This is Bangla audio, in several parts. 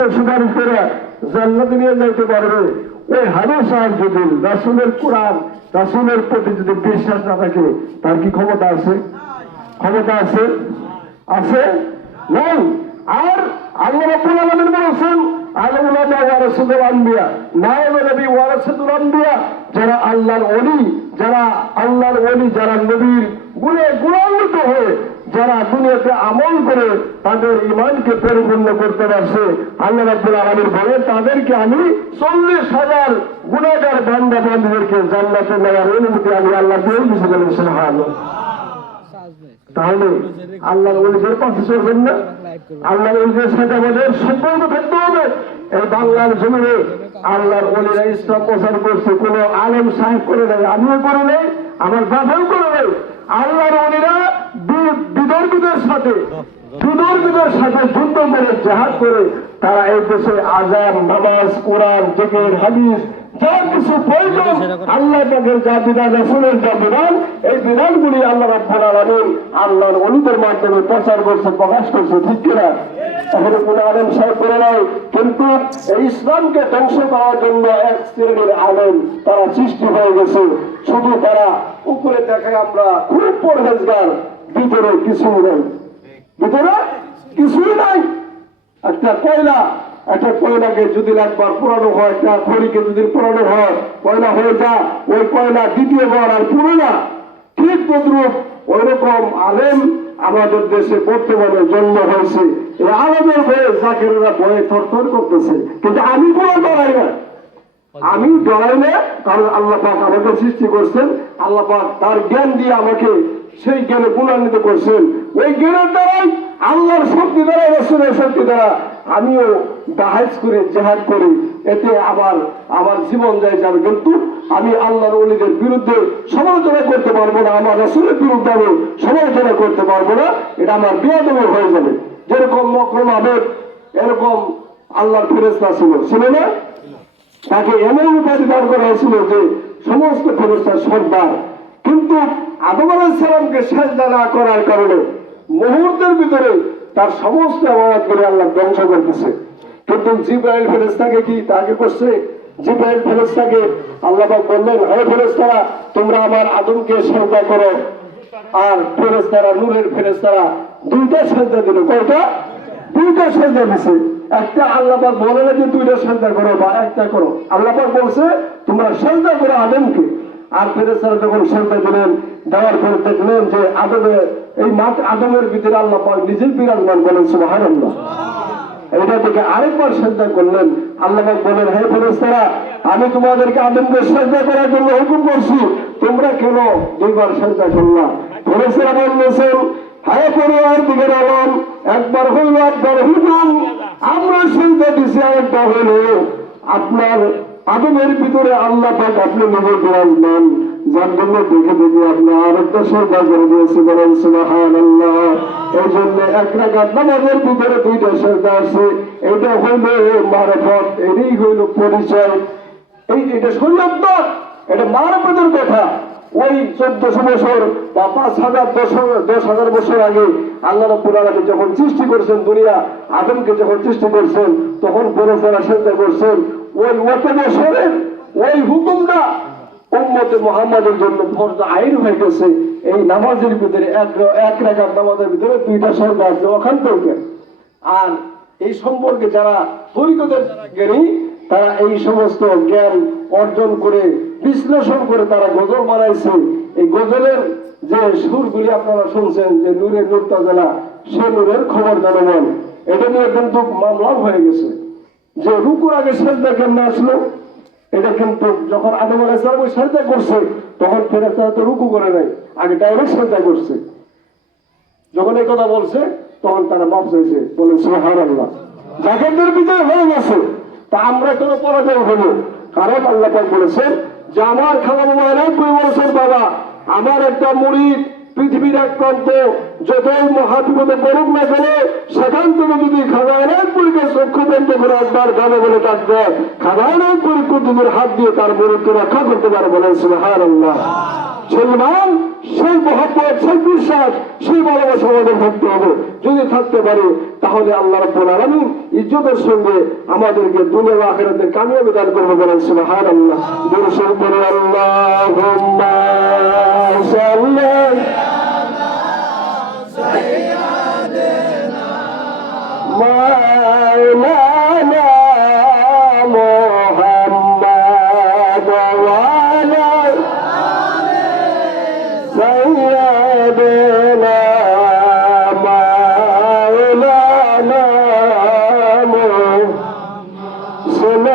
সুপারিশ করে জান্নাতে নিয়ে যাইতে পারবে। ওই হাদিস আর যদি রাসূলের কোরআন রাসূলের প্রতি যদি বিশ্বাস না থাকে, তার কি ক্ষমতা আছে? ক্ষমতা আছে? আছে নাই। আর আল্লাহ রাব্বুল আলামিন বলেছেন আল উলামা ওয়ারাসাতুল আম্বিয়া, নায়েবে নবী ওয়ারাসাতুল আম্বিয়া, যারা আল্লাহর ওলি, যারা আল্লাহর ওলি, যারা নবীর গুণে গুণান্বিত হয়ে যারা দুনিয়াতে আমল করে তাদের ঈমানকে পরিপূর্ণ করতে পারছে, আল্লাহ রাব্বুল আলামিন বলেন তাদেরকে আমি 40,000 গুনাহগার বান্দা বান্দীদেরকে জান্নাতে নেওয়ার অনুমতি আমি আল্লাহ দিয়ে দিয়েছি বলেন সুবহানাল্লাহ। তাহলে আল্লাহর ওলিদের পাশে চলবেন না? আল্লাহর ওলিদের সাথে আমাদের সম্পর্ক থাকতে হবে। এই বাংলার জমিনে আল্লাহর ওলিরা ইসলাম প্রচার করছে, কোনো আলেম সাহেব করে নাই, আমিও করে নাই, আমার বাবাও করে নাই। আল্লাহর ওলিরা বিদর্মীদের সাথে যুদ্ধ করে জিহাদ করে তারা এই দেশে আযান, নামাজ, কোরআন, জিকির, হাদিস যা কিছু প্রয়োজন আল্লাহ পাকের যা বিধান, রাসূলের যা বিধান, এই বিধানগুলি আল্লাহ রাব্বুল আলামিন আল্লাহর ওলিদের মাধ্যমে প্রচার করছে, প্রকাশ করছে। ঠিক কিনা? এখানে কোন আলেম সাহেব করে নাই, কিন্তু এই ইসলামকে ধ্বংস করার জন্য এক শ্রেণীর আলেম তারা সৃষ্টি হয়ে গেছে। শুধু তারা উপরে দেখায় আমরা খুব পরহেজগার, ভিতরে কিছুই নেই, ভিতরে কিছুই নাই। একটা কয়লাকে যদি একবার পুরানো হয়, একটা খড়িকে যদি পুরানো হয়, কয়লা হয়ে যা, ওই কয়লা দ্বিতীয়বার আর পুরো না। ঠিক তদ্রুপ ওইরকম আলেম আমাদের দেশে বর্তমানে জন্ম হয়েছে। এই আলেমের ভয়ে জাকিরেরা ভয়ে থরথর করতেছে, কিন্তু আমি কোনো ডরাই না। আমি ডরাই না, কারণ আল্লাহ পাক আমাকে সৃষ্টি করছেন, আল্লাহ পাক তার জ্ঞান দিয়ে আমাকে সেই জ্ঞানে গুণান্বিত করছেন। ওই জ্ঞানের দ্বারাই, আল্লাহর শক্তি দ্বারা, রাসূলের শক্তি দ্বারা আমিও বাহাজ করে জিহাদ করি, এতে আমার জীবন যায় যাবে। কিন্তু আমি আল্লাহর ওলিদের বিরুদ্ধে সমালোচনা করতে পারবো না, আমার রাসূলের বিরুদ্ধে আমি সমালোচনা করতে পারবো না, এটা আমার বেয়াদবি হয়ে যাবে। যেরকম মকরম আবেদ, এরকম আল্লাহর ফেরেশতা ছিল না? তাকে এমন উপাধি দান করা হয়েছিল যে সমস্ত ফেরেশতার সর্দার। কিন্তু আদম আলাইহিস সালামকে সিজদা না করার কারণে মুহূর্তের ভিতরে তার সমস্ত ইবাদত করে আল্লাহ ধ্বংস করতেছে। কিন্তু জিবরাইল ফেরেশতাকে কি তাকে করছে? জিবরাইল ফেরেশতাকে আল্লাহ পাক বললেন, হে ফেরেশতারা, তোমরা আমার আদমকে সিজদা করো। আর ফেরেশতারা, নূরের ফেরেশতারা দুইটা সিজদা দিল। কয়টা? দুইটা সিজদা দিছে। একটা আল্লাহ পাক বলে না যে দুইটা সিজদা করো বা একটা করো, আল্লাহ পাক বলছে তোমরা সিজদা করো আদমকে। আর ফেরেশতারা যখন সিজদা দিলেন, দেওয়ার পরে দেখলেন যে আদমের ভিতরে আল্লাহ পাক নিজেই বিরাজমান, বলেন সুবহানাল্লাহ। এটা দেখে আরেকবার সিজদা করলেন। আল্লাহ পাক বলেন, হে ফেরেশতারা, আমি তোমাদেরকে আদমকে সিজদা করার জন্য হুকুম করছি, তোমরা কেন দুইবার সিজদা করলা? ফেরেশতারা বললেন, হায় পরওয়ারদিগার আলম, একবার হইল একবার হুকুম, আমরা সিজদা দিছি, একবার হইল আপনার আদমের ভিতরে আল্লাহ পাক আপনি নিজে বিরাজমান, যার জন্য দেখে দেখে আপনি আরেকটা সিজদা করে দিয়েছে, বলেন সুবহানাল্লাহ। এই জন্য এক রাকাত নামাজের ভিতরে দুইটা সিজদা আছে। এটা হইল মারফত, এটাই হইল পরিচয়। এটা শরীয়ত না, এটা মারফতের কথা। ওই 1400 বছর বা 5,000 বছর আগে আল্লাহ রাব্বুল আলামিন যখন সৃষ্টি করেছেন দুনিয়া, আদমকে যখন সৃষ্টি করছেন, তখন ফেরেশতারা সিজদা করছেন। ওই অত বছরের ওই হুকুমটা উম্মতে মুহাম্মাদের জন্য ফরজ আইন হয়ে গেছে। এই নামাজের ভিতরে এক রাকাত নামাজের ভিতরে দুইটা সিজদা আছে, ওখান থেকে। আর এই সম্পর্কে যারা তরিকতের জ্ঞানী, তারা এই সমস্ত জ্ঞান অর্জন করে বিশ্লেষণ করে তারা গজল বানাইছে। এই গজলের যে সুরগুলি আপনারা শুনছেন, যে নূরে নুরতাজালা, সে নূরের খবর জানাবেন, এটা নিয়ে কিন্তু মামলা হয়ে গেছে যে রুকুর আগে সিজদা কেমনে আসলো। এটা কিন্তু যখন আদম আলাইহিস সালাম সিজদা করছে, তখন ফেরেশতারা তো রুকু করে নাই, আগে ডাইরেক্ট সিজদা করছে। যখন এই কথা বলছে, তখন তারা মাফ চাইছে, বলেন সুবহানাল্লাহ। জাকাতের বিজয় হয়ে গেছে, তা আমরা কেন পরাজয় হলো? কারণ আল্লাহ পাক বলেছেন যে আমার খালামু মায়নাকুই বলেছেন, বাবা আমার একটা মুরিদ পৃথিবীর এক প্রান্ত যতই মহাবিপদে পড়ুক না কেন, সেখান থেকে যদি খাজানায়পুরীকে চক্ষু বন্ধ করে একবার গানে বলে ডাকবে, খাজানায়পুরী কুতুবের হাত দিয়ে তার মুরিদকে রক্ষা করতে পারে, বলেন সুবহানাল্লাহ। সেই মান, সেই মহব্বত, সেই বিশ্বাস, সেই ভালোবাসা আমাদের থাকতে হবে। যদি থাকতে পারে তাহলে আল্লাহ রাব্বুল আলামিন ইজ্জতের সঙ্গে আমাদেরকে দুনিয়া ও আখিরাতে কামিয়াবি দান করবে। বলেন সুবহানাল্লাহ। দরুদ শরীফ পড়ুন। আল্লাহুম্মা সাল্লি মাওলানা মুহাম্মদ ওয়া আলা সাইয়্যিদিনা মাওলানা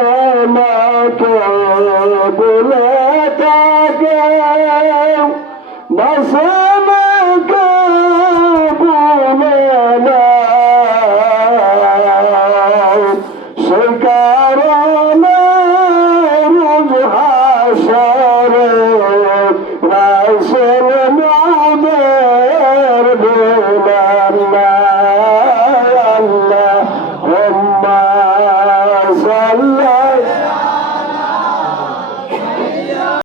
মুসলমানকে বলে থাকে মুসলমানকে বলে না সে কারণে রোজ হাসরে রাসূল মোদের বলেন আল্লাহুম্মা সাল্লি